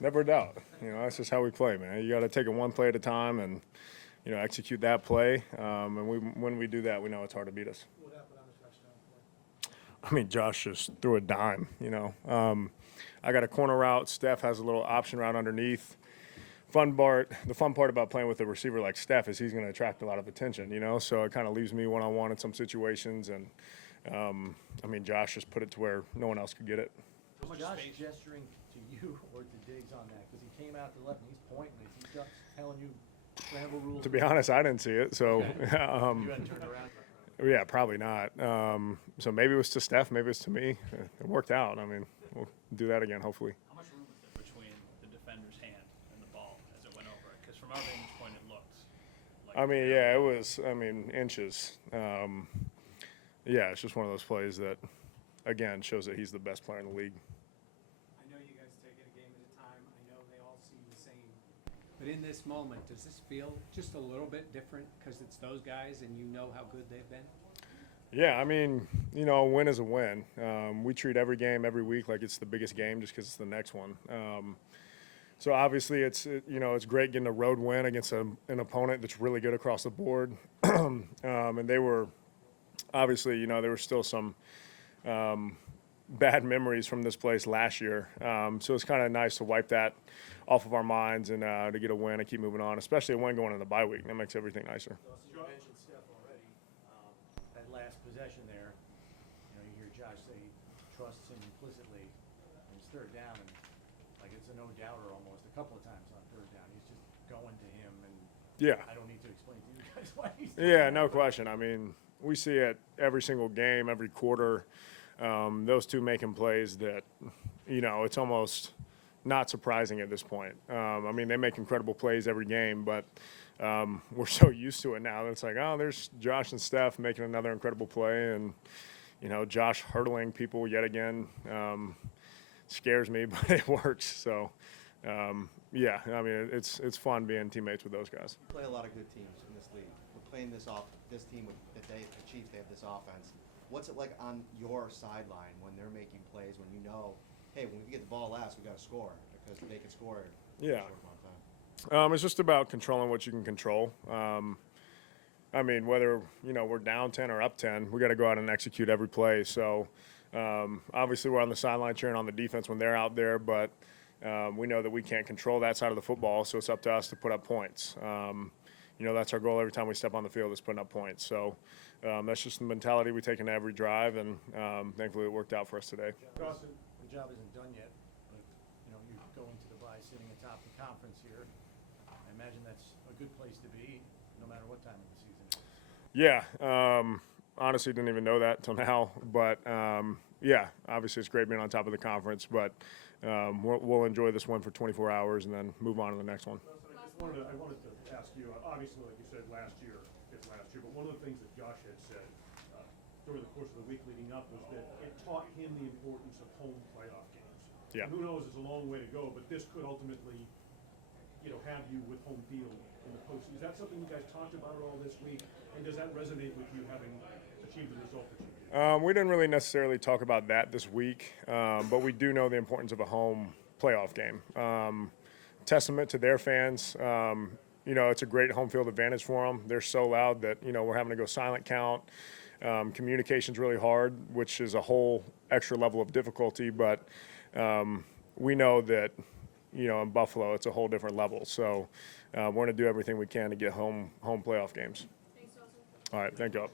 Never a doubt. That's just how we play, man. You got to take it one play at a time and, execute that play. When we do that, we know it's hard to beat us. What happened on the touchdown play? I mean, Josh just threw a dime, I got a corner route. Steph has a little option route underneath. The fun part about playing with a receiver like Steph is he's going to attract a lot of attention, so it kind of leaves me one-on-one in some situations. And, Josh just put it to where no one else could get it. Was Josh gesturing to you or to Diggs on that? Because he came out to the left and he's pointing. Is he just telling you scramble rules? To be honest, I didn't see it, so You hadn't turned around. yeah, probably not. So maybe it was to Steph, maybe it was to me. It worked out. We'll do that again, hopefully. How much room was there between the defender's hand and the ball as it went over it? Because from our vantage point, it looks like Yeah, it was, inches. Yeah, it's just one of those plays that, again, shows that he's the best player in the league. I know you guys take it a game at a time. I know they all seem the same. But in this moment, does this feel just a little bit different because it's those guys and you know how good they've been? Yeah, a win is a win. We treat every game every week like it's the biggest game just because it's the next one. So obviously it's great getting a road win against an opponent that's really good across the board. And they were obviously, there were still some bad memories from this place last year. So it's kind of nice to wipe that off of our minds and to get a win and keep moving on, especially a win going into the bye week. That makes everything nicer. You mentioned Steph already. That last possession there, you hear Josh say he trusts him implicitly. And it's third down, and like it's a no-doubter almost. A couple of times on third down, he's just going to him, and Yeah. I don't need to explain to you guys why he's doing Yeah, that, no but- question. We see it every single game, every quarter. Those two making plays that, it's almost not surprising at this point. They make incredible plays every game, but we're so used to it now that it's like, oh, there's Josh and Steph making another incredible play, and, Josh hurdling people yet again scares me, but it works. So, it's fun being teammates with those guys. We play a lot of good teams in this league. We're playing this team the Chiefs, they have this offense. What's it like on your sideline when they're making plays, when hey, when we get the ball last, we got to score because they can score in a Yeah. short amount of time? It's just about controlling what you can control. Whether, we're down 10 or up 10, we got to go out and execute every play. So, obviously, we're on the sideline cheering on the defense when they're out there, but we know that we can't control that side of the football, so it's up to us to put up points. That's our goal every time we step on the field is putting up points. So that's just the mentality we take into every drive, and thankfully it worked out for us today. Dawson, the job isn't done yet, but you're going to the bye sitting atop the conference here. I imagine that's a good place to be, no matter what time of the season it is. Yeah, honestly didn't even know that until now, but obviously it's great being on top of the conference, but we'll enjoy this one for 24 hours and then move on to the next one. I wanted to ask you, obviously, like you said, last year, but one of the things that Josh had said during the course of the week leading up was that it taught him the importance of home playoff games. Yeah. And who knows, it's a long way to go, but this could ultimately, have you with home field in the postseason. Is that something you guys talked about at all this week? And does that resonate with you having achieved the result that you did? We didn't really necessarily talk about that this week, but we do know the importance of a home playoff game. Testament to their fans. It's a great home field advantage for them. They're so loud that, we're having to go silent count. Communication's really hard, which is a whole extra level of difficulty, but we know that, in Buffalo, it's a whole different level. So we're going to do everything we can to get home playoff games. Thanks, Dawson. All right, thank you.